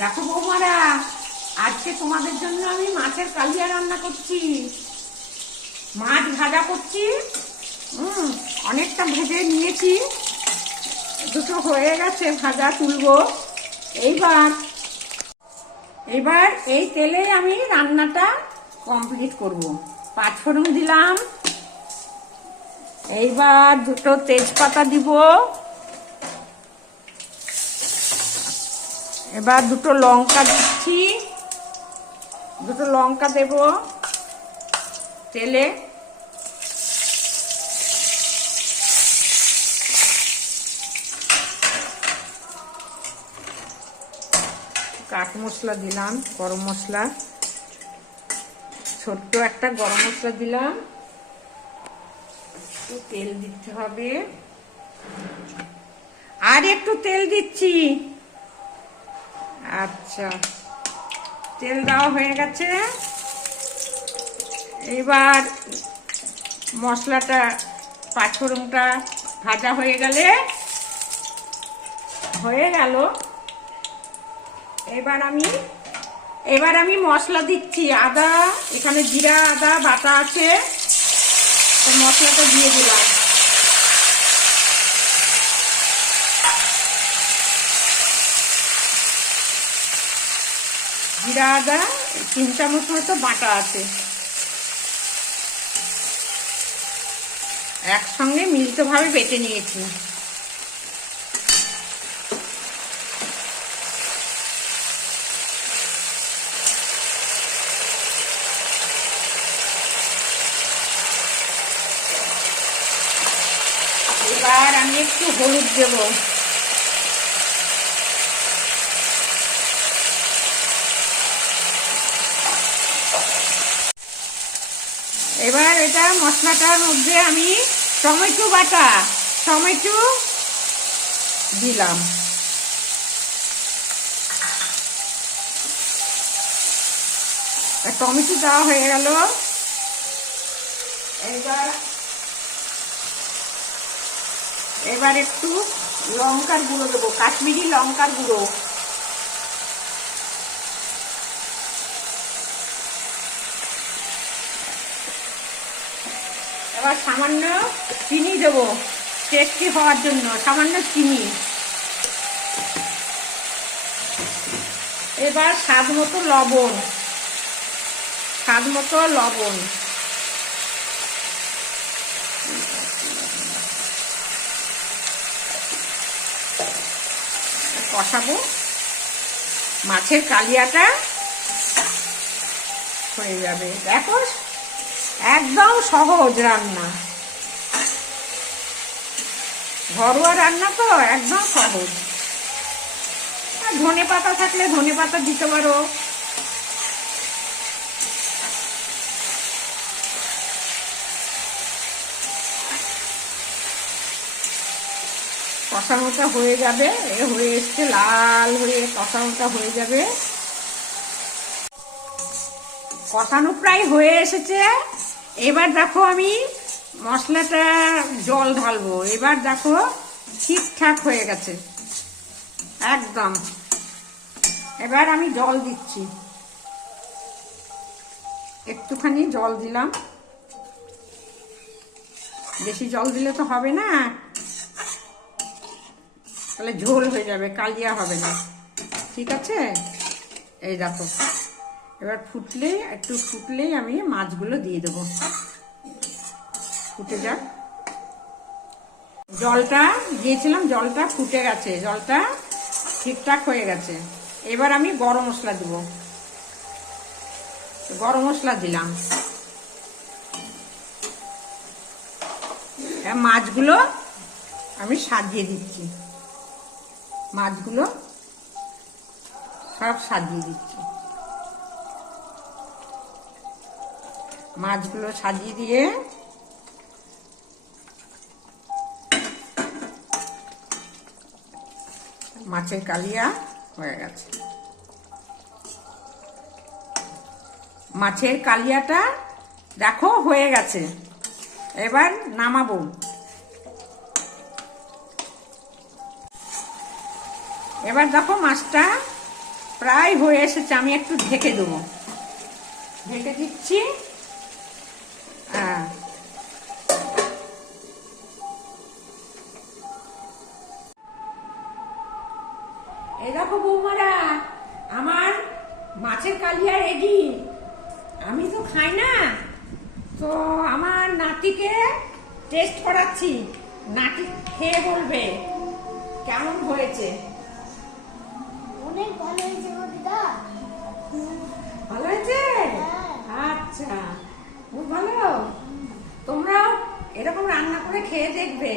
দেখো বৌমারা, আজকে তোমাদের জন্য আমি মাছের কালিয়া রান্না করছি। মাছ ভাজা করছি। অনেকটা ভেজে নিয়েছি, দুটো হয়ে গেছে, ভাজা তুলবো। এইবার এই তেলে আমি রান্নাটা কমপ্লিট করব। 5 ফোড়ন দিলাম, এইবার দুটো তেজপাতা দিব, এবার দুটো লঙ্কা দিচ্ছি, দুটো লঙ্কা দেব তেলে। কাঠ মশলা দিলাম, গরম মশলা, ছোট্ট একটা গরম মশলা দিলাম। একটু তেল দিতে হবে, আর একটু তেল দিচ্ছি। আচ্ছা, তেল দেওয়া হয়ে গেছে। এবার মশলাটা, 5 ফোড়নটা ভাজা হয়ে গেল। এবার আমি মশলা দিচ্ছি। আদা, এখানে জিরা আদা বাটা আছে, তো মশলাটা দিয়ে দিলাম। জিরা আদা 3 চামচ মতো বাটা আছে, একসঙ্গে মিলিতভাবে বেটে নিয়েছি। এবার আমি একটু হলুদ দেব। এবার এটা মশলাটার মধ্যে আমি টমেটো বাটা, টমেটো দিলাম। টমেটো দেওয়া হয়ে গেল। এবার একটু লঙ্কার গুঁড়ো দেবো, কাশ্মীরি লঙ্কার গুঁড়ো। এবার সামান্য চিনি দেবো, টেস্টি হওয়ার জন্য সামান্য চিনি। এবার স্বাদ মতো লবণ, কষাবো। মাছের কালিয়াটা হয়ে যাবে। দেখো, একদম সহজ রান্না, ঘরোয়া রান্না তো, একদম সহজ। আর ধনে পাতা থাকলে ধনে পাতা দিতে পারো। কষানোটা হয়ে যাবে, হয়ে এসছে, লাল হয়ে কষানোটা হয়ে যাবে। কষানো প্রায় হয়ে এসেছে। এবার দেখো আমি মশলাটা জল ঢালবো। এবার দেখো ঠিকঠাক হয়ে গেছে একদম। এবার আমি জল দিচ্ছি, একটুখানি জল দিলাম। বেশি জল দিলে তো হবে না, তাহলে ঝোল হয়ে যাবে, কালিয়া হবে না। ঠিক আছে, এই দেখো। এবার একটু ফুটলেই আমি মাছগুলো দিয়ে দেবো। ফুটে যাক। জলটা দিয়েছিলাম, জলটা ফুটে গেছে, জলটা ঠিকঠাক হয়ে গেছে। এবার আমি গরম মশলা দেবো, গরম মশলা দিলাম। মাছগুলো আমি সাজিয়ে দিচ্ছি, মাছগুলো সব সাজিয়ে দিচ্ছি। মাছগুলো সাজিয়ে দিয়ে মাছের কালিয়া হয়ে গেছে। মাছের কালিয়াটা দেখো হয়ে গেছে। এবার নামাবো। এবার দেখো মাছটা প্রায় হয়ে এসেছে, আমি একটু ঢেকে দেবো, ঢেকে দিচ্ছি। হ্যাঁ, এই দেখো বৌমারা, আমার মাছের কালিয়া রেডি। আমি তো খাই না, তো আমার নাতিকে টেস্ট করাচ্ছি, নাতি খেয়ে বলবে কেমন হয়েছে। অনেক ভালো হয়েছে গো দিদা। ভালো হয়েছে? আচ্ছা, খুব ভালো। তোমরাও এরকম রান্না করে খেয়ে দেখবে।